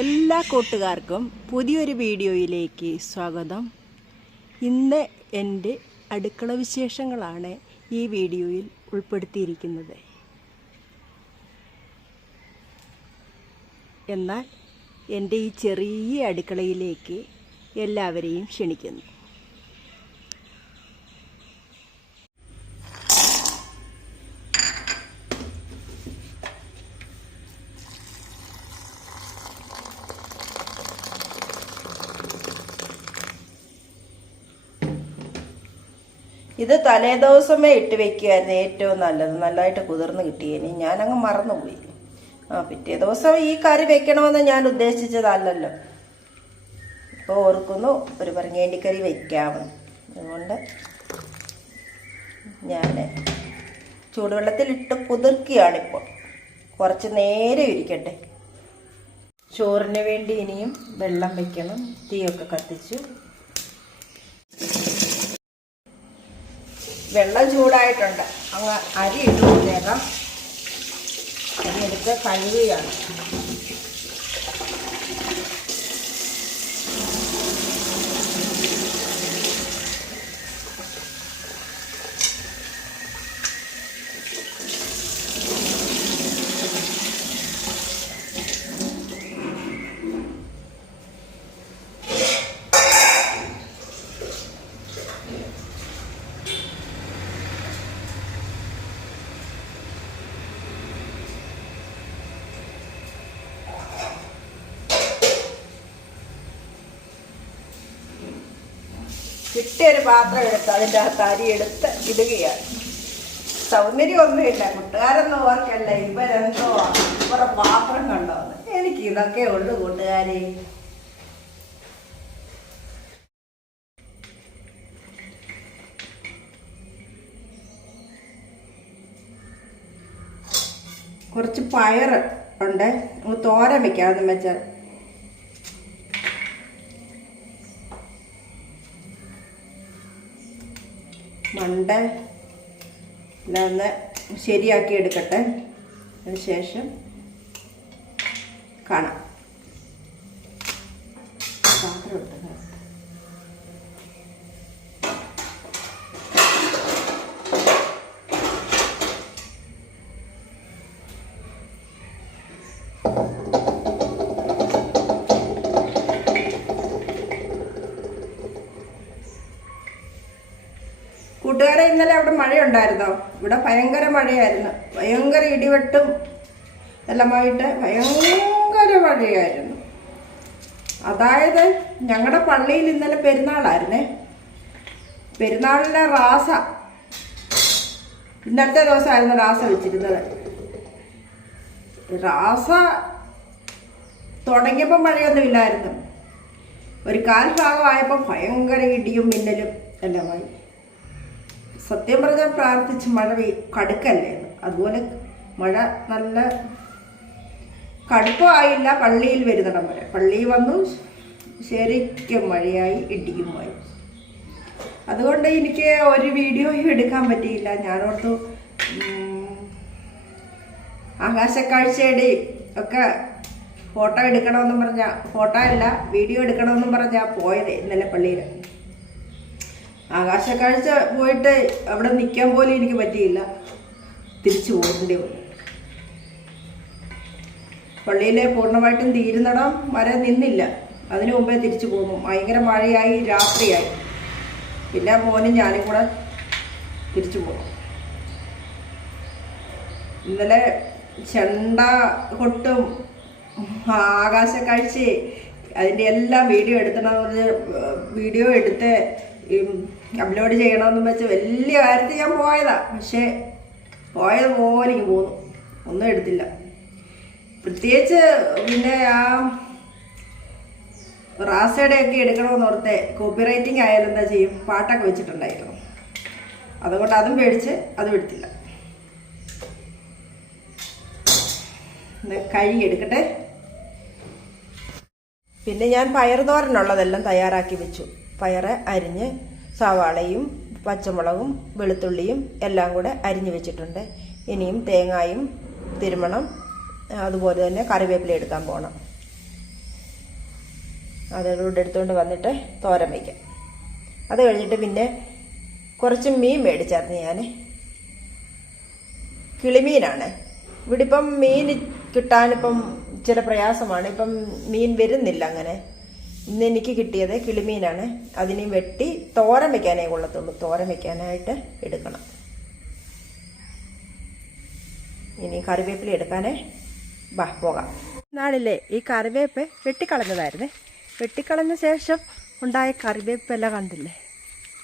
എല്ലാ കൂട്ടുകാർക്കും പുതിയൊരു വീഡിയോയിലേക്ക് സ്വാഗതം. ഇന്ന് എൻ്റെ അടുക്കള വിശേഷങ്ങളാണ് ഈ വീഡിയോയിൽ ഉൾപ്പെടുത്തിയിരിക്കുന്നത്. എന്നാൽ എൻ്റെ ഈ ചെറിയ അടുക്കളയിലേക്ക് എല്ലാവരെയും ക്ഷണിക്കുന്നു. ഇത് തലേദിവസമേ ഇട്ട് വെക്കുകയായിരുന്നു ഏറ്റവും നല്ലത്. നല്ലതായിട്ട് കുതിർന്ന് കിട്ടിയേനി. ഞാനങ്ങ് മറന്നുപോയി. പിറ്റേ ദിവസം ഈ കറി വെക്കണമെന്ന് ഞാൻ ഉദ്ദേശിച്ചതല്ലല്ലോ. ഇപ്പോൾ ഓർക്കുന്നു ഒരു പറങ്ങേണ്ടിക്കറി വെക്കാമെന്ന്. അതുകൊണ്ട് ഞാൻ ചൂടുവെള്ളത്തിലിട്ട് കുതിർക്കുകയാണിപ്പോൾ. കുറച്ച് നേരം ഇരിക്കട്ടെ. ചോറിന് വേണ്ടി ഇനിയും വെള്ളം വെക്കണം. തീയൊക്കെ കത്തിച്ചു. വെള്ളം ചൂടായിട്ടുണ്ട്. അങ്ങ് അരി ഇട്ട് കൊടുത്തേക്കാം. അരി എടുത്ത് കഴുകുകയാണ്. കിട്ടിയൊരു പാത്രം എടുത്ത് അതിൻ്റെ അകത്ത് അരി എടുത്ത് ഇടുകയാണ്. സൗന്ദര്യമൊന്നുമില്ല, കൂട്ടുകാരൊന്നും ഓർക്കല്ല. ഇവരെന്തോ ഇവരുടെ പാത്രം കണ്ടോന്ന്. എനിക്ക് ഇതൊക്കെ ഉള്ളു കൂട്ടുകാരെ. കുറച്ച് പയർ ഉണ്ട്. തോരൻ വെക്കാമെന്ന് വെച്ചാൽ മണ്ട ഒന്ന് ശരിയാക്കി എടുക്കട്ടെ. അതിന് ശേഷം കാണാം. പാത്രം എടുത്ത് കൂട്ടുകാരെ, ഇന്നലെ അവിടെ മഴയുണ്ടായിരുന്നോ? ഇവിടെ ഭയങ്കര മഴയായിരുന്നു. ഭയങ്കര ഇടിവെട്ടും എല്ലാമായിട്ട് ഭയങ്കര മഴയായിരുന്നു. അതായത് ഞങ്ങളുടെ പള്ളിയിൽ ഇന്നലെ പെരുന്നാളായിരുന്നേ. പെരുന്നാളിലെ റാസ ഇന്നലത്തെ ദിവസമായിരുന്നു റാസ വെച്ചിരുന്നത്. റാസ തുടങ്ങിയപ്പോൾ മഴയൊന്നുമില്ലായിരുന്നു. ഒരു കാൽ ഭാഗമായപ്പോൾ ഭയങ്കര ഇടിയും മിന്നലും എല്ലാമായി. സത്യം പറഞ്ഞാൽ പ്രാർത്ഥിച്ച് മഴ കടുക്കല്ലേ. അതുപോലെ മഴ നല്ല കടുപ്പമായില്ല. പള്ളിയിൽ വരുന്നിടം വരെ പള്ളിയിൽ വന്നു ശരിക്കും മഴയായി ഇടിയുമായി. അതുകൊണ്ട് എനിക്ക് ഒരു വീഡിയോയും എടുക്കാൻ പറ്റിയില്ല. ഞാനോർത്തു ആകാശക്കാഴ്ചയുടെ ഒക്കെ ഫോട്ടോ എടുക്കണമെന്നും പറഞ്ഞാൽ, ഫോട്ടോ അല്ല വീഡിയോ എടുക്കണമെന്നും പറഞ്ഞാൽ പോയത് ഇന്നലെ പള്ളിയിൽ. ആകാശക്കാഴ്ച പോയിട്ട് അവിടെ നിൽക്കാൻ പോലും എനിക്ക് പറ്റിയില്ല. തിരിച്ചു പോകേണ്ടി വന്നു. പള്ളിയിലെ പൂർണ്ണമായിട്ടും തീരുന്നിടം വരെ നിന്നില്ല. അതിനു മുമ്പേ തിരിച്ചു പോന്നു. ഭയങ്കര മഴയായി, രാത്രിയായി. പിന്നെ മോനും ഞാനും കൂടെ തിരിച്ചു പോന്നു. ഇന്നലെ ചെണ്ട കൊട്ടും ആകാശക്കാഴ്ച അതിൻ്റെ എല്ലാം വീഡിയോ എടുത്തണമെന്ന് പറഞ്ഞ് വീഡിയോ എടുത്ത് അപ്ലോഡ് ചെയ്യണമെന്ന് വെച്ച് വലിയ കാര്യത്തിൽ ഞാൻ പോയതാ. പക്ഷേ പോയത് പോലെ എനിക്ക് പോന്നു. ഒന്നും എടുത്തില്ല. പ്രത്യേകിച്ച് പിന്നെ ആ റാസയുടെ ഒക്കെ എടുക്കണമെന്ന് ഓർത്തെ കോപ്പിറൈറ്റിംഗ് ആയാലും എന്താ ചെയ്യും, പാട്ടൊക്കെ വെച്ചിട്ടുണ്ടായിരുന്നു. അതുകൊണ്ട് അതും പേടിച്ച് അതും എടുത്തില്ല. കഴുകി എടുക്കട്ടെ. പിന്നെ ഞാൻ പയർ തോരനുള്ളതെല്ലാം തയ്യാറാക്കി വെച്ചു. പയർ അരിഞ്ഞ് സവാളയും പച്ചമുളകും വെളുത്തുള്ളിയും എല്ലാം കൂടെ അരിഞ്ഞു വെച്ചിട്ടുണ്ട്. ഇനിയും തേങ്ങായും തിരുമണം. അതുപോലെ തന്നെ കറിവേപ്പില എടുക്കാൻ പോകണം. അതോടെ എടുത്തുകൊണ്ട് വന്നിട്ട് തോരൻ വയ്ക്കാം. അത് കഴിഞ്ഞിട്ട് പിന്നെ കുറച്ച് മീൻ മേടിച്ചായിരുന്നു ഞാൻ. കിളിമീനാണ്. ഇവിടെ ഇപ്പം മീൻ കിട്ടാനിപ്പം ചില പ്രയാസമാണ്. ഇപ്പം മീൻ വരുന്നില്ല അങ്ങനെ. ഇന്ന് എനിക്ക് കിട്ടിയത് കിളിമീനാണ്. അതിനെ വെട്ടി തോരൻ വയ്ക്കാനേ കൊള്ളത്തുള്ളൂ. തോരൻ വയ്ക്കാനായിട്ട് എടുക്കണം. ഇനി കറിവേപ്പില എടുക്കാനേ പോകാം. നാളില്ലേ ഈ കറിവേപ്പ് വെട്ടിക്കളഞ്ഞതായിരുന്നേ. വെട്ടിക്കളഞ്ഞ ശേഷം ഉണ്ടായ കറിവേപ്പെല്ലാം കണ്ടില്ലേ,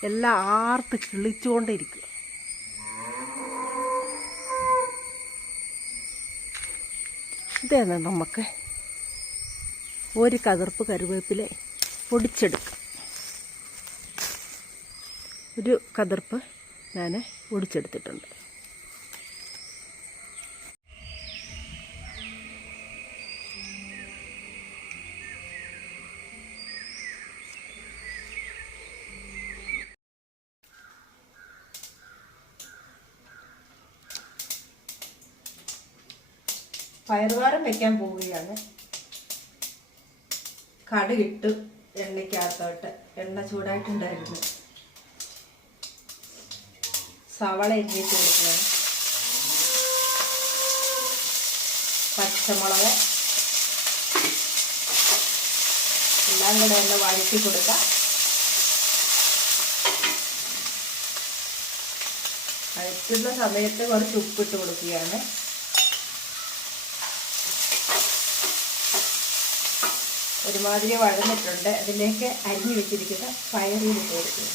എല്ലാം ആർത്ത് കിളിച്ചുകൊണ്ടിരിക്കും. ഇതാണ് നമുക്ക് ഒരു കതിർപ്പ് കറിവേപ്പില പൊടിച്ചെടുക്കും. ഒരു കതിർപ്പ് ഞാൻ പൊടിച്ചെടുത്തിട്ടുണ്ട്. പയറുവാരം വെക്കാൻ പോവുകയാണ്. കടുകിട്ട് എണ്ണയ്ക്കകത്തോട്ട്, എണ്ണ ചൂടായിട്ടുണ്ടായിരുന്നു. സവാള അരിഞ്ഞിട്ട് കൊടുക്കുകയാണ്. പച്ചമുളക് എല്ലാം കൂടെ ഒന്ന് വഴറ്റി കൊടുക്കാം. വഴറ്റുന്ന സമയത്ത് കുറച്ച് ഉപ്പിട്ട് കൊടുക്കുകയാണ്. ഒരുമാതിരി വഴന്നിട്ടുണ്ട്. അതിലേക്ക് അരിഞ്ഞു വെച്ചിരിക്കുന്ന പയറിലിട്ട് കൊടുക്കുക.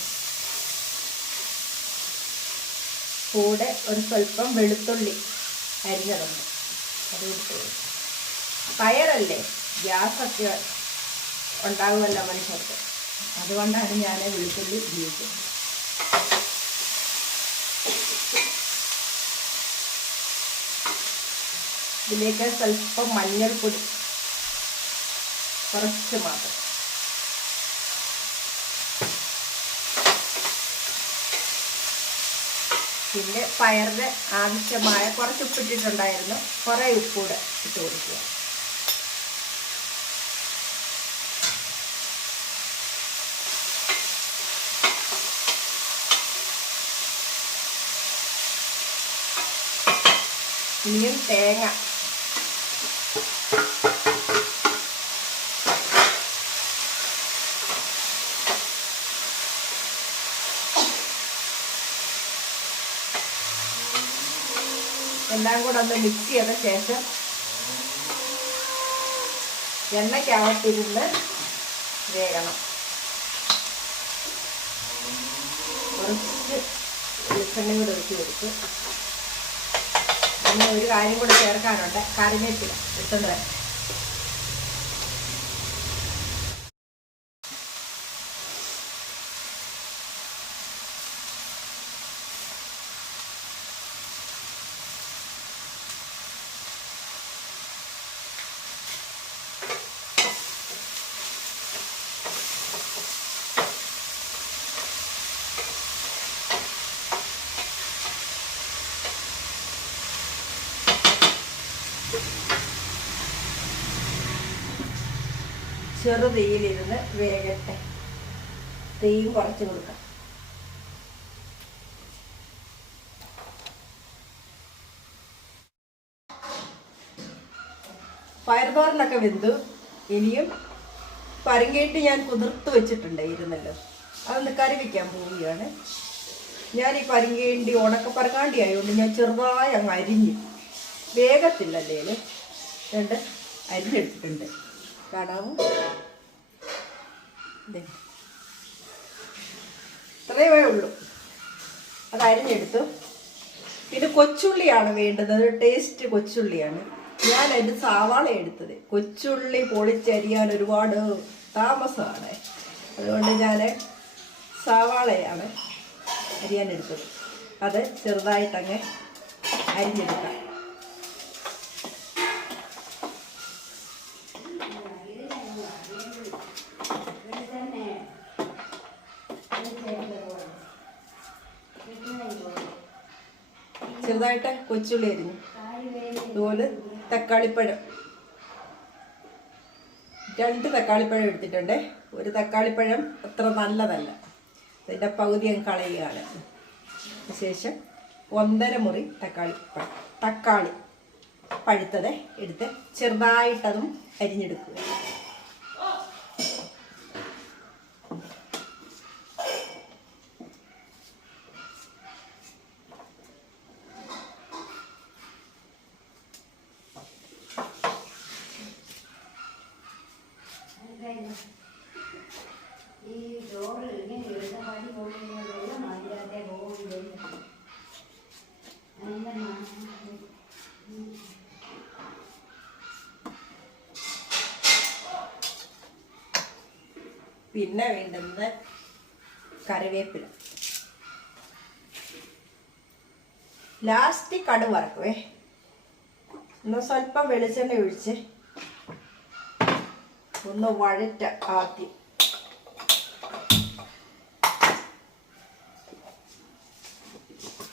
കൂടെ ഒരു സ്വല്പം വെളുത്തുള്ളി അരിഞ്ഞതുണ്ട്, അത് ഇട്ട് കൊടുക്കും. പയറല്ലേ, ഗ്യാസൊക്കെ ഉണ്ടാകുമല്ലോ മനുഷ്യർക്ക്, അതുകൊണ്ടാണ് ഞാൻ വെളുത്തുള്ളി ഉപയോഗിക്കുന്നത്. ഇതിലേക്ക് സ്വല്പം മഞ്ഞൾപ്പൊടി കുറച്ച് മാത്രം. പിന്നെ പയറിന് ആവശ്യമായ കുറച്ച് ഉപ്പിട്ടിട്ടുണ്ടായിരുന്നു, കുറേ ഉപ്പൂടെ ഇട്ട് കൊടുക്കുക. ഇനിയും തേങ്ങ എല്ലാം കൂടെ ഒന്ന് മിക്സ് ചെയ്ത ശേഷം എണ്ണയ്ക്കകത്തിരുന്ന് വേകണം. കുറച്ച് വെളിച്ചെണ്ണയും കൂടെ ഒഴിച്ച് കൊടുത്ത് പിന്നെ ഒരു കാര്യം കൂടെ ചേർക്കാനുണ്ട്, കറിവേപ്പില ഇട്ടുകൊണ്ട് വരാം. ചെറു തീയിലിരുന്ന് വേഗട്ടെ. തീയും കുറച്ച് കൊടുക്കാം. പയറുതോരനൊക്കെ വെന്തു. ഇനിയും പരങ്കേട്ട് ഞാൻ കുതിർത്ത് വെച്ചിട്ടുണ്ടായിരുന്നല്ലോ, അതൊന്ന് കറി വയ്ക്കാൻ പോവുകയാണ്. ഞാൻ ഈ പരങ്കേണ്ടി ഉണക്കപ്പരക്കാണ്ടി ആയതുകൊണ്ട് ഞാൻ ചെറുതായി അങ്ങ് അരിഞ്ഞു, വേഗത്തില്ലല്ലേ രണ്ട് അരിഞ്ഞെടുത്തിട്ടുണ്ട്. കാണാമോ, ഇത്രയേ ഉള്ളൂ. അത് അരിഞ്ഞെടുത്തു. പിന്നെ കൊച്ചുള്ളിയാണ് വേണ്ടുന്നത്, ടേസ്റ്റ് കൊച്ചുള്ളിയാണ്. ഞാൻ അതിൻ്റെ സവാള എടുത്തത്. കൊച്ചുള്ളി പൊളിച്ചരിയാൻ ഒരുപാട് താമസമാണ്, അതുകൊണ്ട് ഞാൻ സവാളയാണ് അരിയാനെടുത്തത്. അത് ചെറുതായിട്ടങ്ങ് അരിഞ്ഞെടുക്കാം. ചെറുതായിട്ട് കൊച്ചുള്ളി അരിഞ്ഞു, അതുപോലെ തക്കാളിപ്പഴം 2 തക്കാളിപ്പഴം എടുത്തിട്ടുണ്ട്. ഒരു തക്കാളിപ്പഴം അത്ര നല്ലതല്ല, അതിൻ്റെ പകുതി അങ്ങ് കളയുകയാണ്. ശേഷം 1.5 മുറി തക്കാളി പഴുത്തത് എടുത്ത് ചെറുതായിട്ടതും അരിഞ്ഞെടുക്കുക. പിന്നെ വേണ്ടുന്നത് കറിവേപ്പില. ലാസ്റ്റ് കടുക് വറക്കുവേ. ഒന്ന് സ്വല്പം വെളിച്ചെണ്ണ ഒഴിച്ച് ഒന്ന് വഴറ്റ ആദ്യം.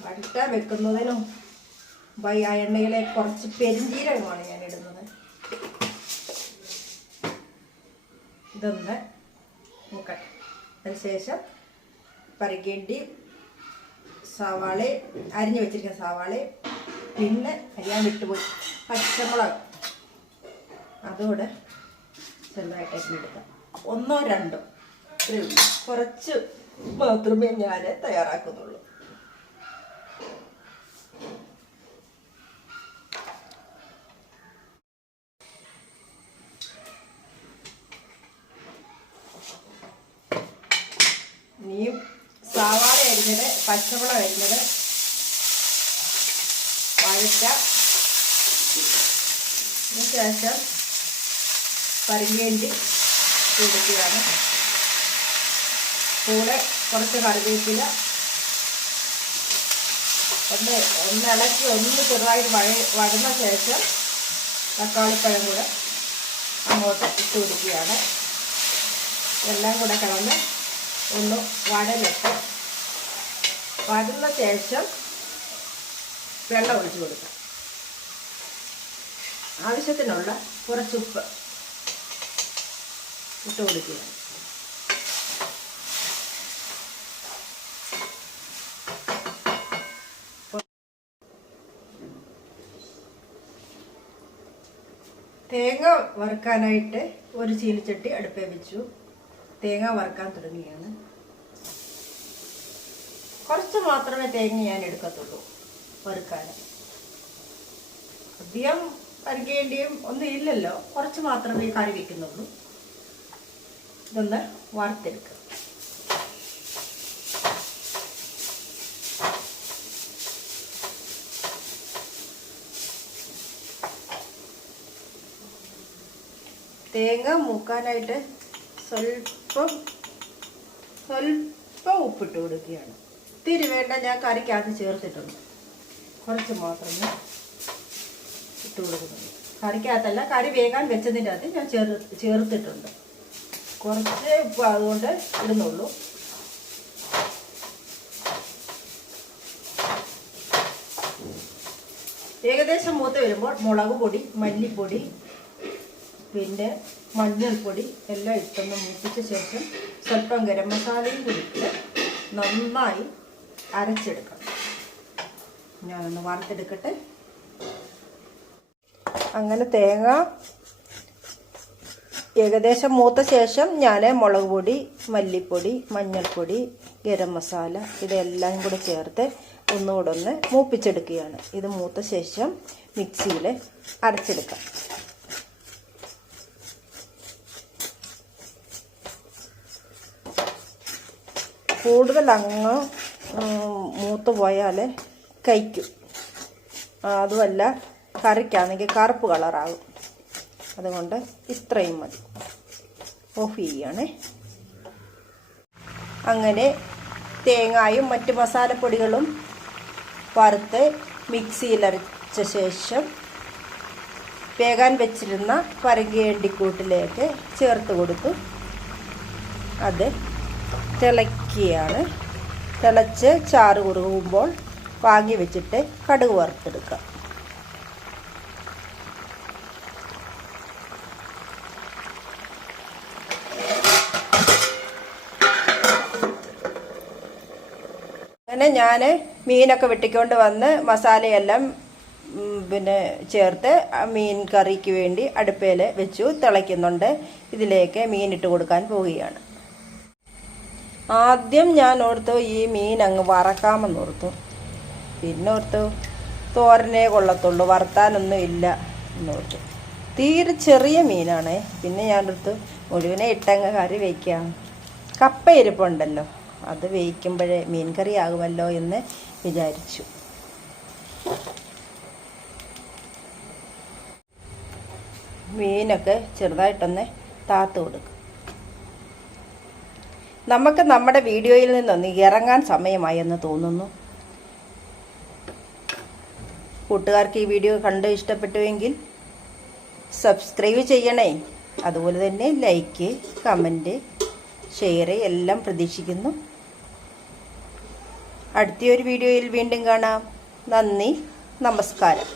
വഴറ്റാൻ വെക്കുന്നതിനും ആ എണ്ണയിലെ കുറച്ച് പെരുംജീരകമാണ് ഞാൻ ഇടുന്നത്. ഇതൊന്ന് നോക്കട്ടെ. അതിനുശേഷം പരിക്കേണ്ടി സവാള അരിഞ്ഞു വെച്ചിരിക്കുന്ന സവാള, പിന്നെ അരിയാൻ വിട്ടുപോയി പച്ചമുളക്, അതുകൂടെ ചെറുതായിട്ട് അരിഞ്ഞെടുക്കാം. 1 2 ഇത്രയേ ഉള്ളൂ. കുറച്ച് മാത്രമേ ഞാൻ തയ്യാറാക്കുന്നുള്ളൂ. ഇനിയും സവാള അരിഞ്ഞത്, പച്ചമുളക് അരിഞ്ഞത് വഴറ്റാം. അതിനുശേഷം പരിങ്ങേണ്ടി കൊടുക്കുകയാണ്. കൂടെ കുറച്ച് കറിവേപ്പില ഒന്ന് ഇളക്കി ഒന്ന് ചെറുതായിട്ട് വഴന്ന ശേഷം തക്കാളിപ്പഴം കൂടെ അങ്ങോട്ട് ഇട്ട് കൊടുക്കുകയാണ്. എല്ലാം കൂടെ കിടന്ന് ഒന്ന് വഴന്ന ശേഷം വെള്ളം ഒഴിച്ച് കൊടുക്കാം. ആവശ്യത്തിനുള്ള കുറച്ച് ഉപ്പ് ഇട്ട് കൊടുക്കുക. തേങ്ങ വറുക്കാനായിട്ട് ഒരു ചീനിച്ചട്ടി അടുപ്പേ വെച്ചു. തേങ്ങ വറുക്കാൻ തുടങ്ങുകയാണ്. കുറച്ച് മാത്രമേ തേങ്ങ ഞാൻ എടുക്കത്തുള്ളൂ വറുക്കാൻ. അധികം വറുക്കേണ്ടിയും ഒന്നും ഇല്ലല്ലോ, കുറച്ച് മാത്രമേ കറി വയ്ക്കുന്നുള്ളൂ. ഇതൊന്ന് വറുത്തെടുക്കുക. തേങ്ങ മൂക്കാനായിട്ട് സ്വല്പം ഉപ്പിട്ട് കൊടുക്കുകയാണ്. ഇത്തിരി വേണ്ട, ഞാൻ കറിക്കകത്ത് ചേർത്തിട്ടുണ്ട്. കുറച്ച് മാത്രമേ ഇട്ട് കൊടുക്കുന്നുള്ളൂ. കറിക്കകത്തല്ല, കറി വേകാൻ വെച്ചതിൻ്റെ അകത്ത് ഞാൻ ചേർത്തിട്ടുണ്ട്. കുറച്ച് ഉപ്പ് അതുകൊണ്ട് ഇടുന്നുള്ളൂ. ഏകദേശം മൂത്ത് വരുമ്പോൾ മുളക് പൊടി, മല്ലിപ്പൊടി, പിന്നെ മഞ്ഞൾപ്പൊടി എല്ലാം ഇട്ടൊന്ന് മൂപ്പിച്ച ശേഷം സ്വല്പം ഗരം മസാലയും കൂടി ഇട്ട് നന്നായി അരച്ചെടുക്കണം. ഞാനൊന്ന് വറുത്തെടുക്കട്ടെ. അങ്ങനെ തേങ്ങ ഏകദേശം മൂത്ത ശേഷം ഞാൻ മുളക് പൊടി, മല്ലിപ്പൊടി, മഞ്ഞൾപ്പൊടി, ഗരം മസാല ഇതെല്ലാം കൂടെ ചേർത്ത് ഒന്നുകൂടെ ഒന്ന് മൂപ്പിച്ചെടുക്കുകയാണ്. ഇത് മൂത്ത ശേഷം മിക്സിയിൽ അരച്ചെടുക്കാം. കൂടുതൽ അങ്ങ് മൂത്ത് പോയാൽ കഴിക്കും. അതുമല്ല, കറിക്കാണെങ്കിൽ കറുപ്പ് കളറാകും. അതുകൊണ്ട് ഇത്രയും മതി. ഓഫ് ചെയ്യണേ. അങ്ങനെ തേങ്ങായും മറ്റ് മസാലപ്പൊടികളും വറുത്ത് മിക്സിയിലരച്ച ശേഷം വേകാൻ വെച്ചിരുന്ന പരങ്ങിയണ്ടിക്കൂട്ടിലേക്ക് ചേർത്ത് കൊടുത്തു. അത് തിളയ്ക്കുകയാണ്. തിളച്ച് ചാറ് കുറുകുമ്പോൾ വാങ്ങി വെച്ചിട്ട് കടുക് വറുത്തെടുക്കാം. തന്നെ ഞാൻ മീനൊക്കെ വെട്ടിക്കൊണ്ട് വന്ന് മസാലയെല്ലാം പിന്നെ ചേർത്ത് മീൻ കറിക്ക് വേണ്ടി അടുപ്പയിൽ വെച്ചു തിളയ്ക്കുന്നുണ്ട്. ഇതിലേക്ക് മീനിട്ട് കൊടുക്കാൻ പോവുകയാണ്. ആദ്യം ഞാൻ ഓർത്തു ഈ മീൻ അങ്ങ് വറക്കാമെന്ന് ഓർത്തു. പിന്നെ ഓർത്തു തോരനേ കൊള്ളത്തുള്ളൂ, വറുത്താനൊന്നും ഇല്ല എന്നോർത്തു. തീരെ ചെറിയ മീനാണേ. പിന്നെ ഞാൻ ഓർത്തു മുഴുവനെ ഇട്ടങ്ങ് കറി വയ്ക്കാം. കപ്പ ഇരിപ്പുണ്ടല്ലോ, അത് വേവിക്കുമ്പോഴേ മീൻ കറി ആകുമല്ലോ എന്ന് വിചാരിച്ചു. മീനൊക്കെ ചെറുതായിട്ടൊന്ന് താത്ത് കൊടുക്കും. നമുക്ക് നമ്മുടെ വീഡിയോയിൽ നിന്നൊന്ന് ഇറങ്ങാൻ സമയമായെന്ന് തോന്നുന്നു. കൂട്ടുകാർക്ക് ഈ വീഡിയോ കണ്ട് ഇഷ്ടപ്പെട്ടുവെങ്കിൽ സബ്സ്ക്രൈബ് ചെയ്യണേ. അതുപോലെ തന്നെ ലൈക്ക്, കമൻറ്റ്, ഷെയർ എല്ലാം പ്രതീക്ഷിക്കുന്നു. അടുത്തൊരു വീഡിയോയിൽ വീണ്ടും കാണാം. നന്ദി, നമസ്കാരം.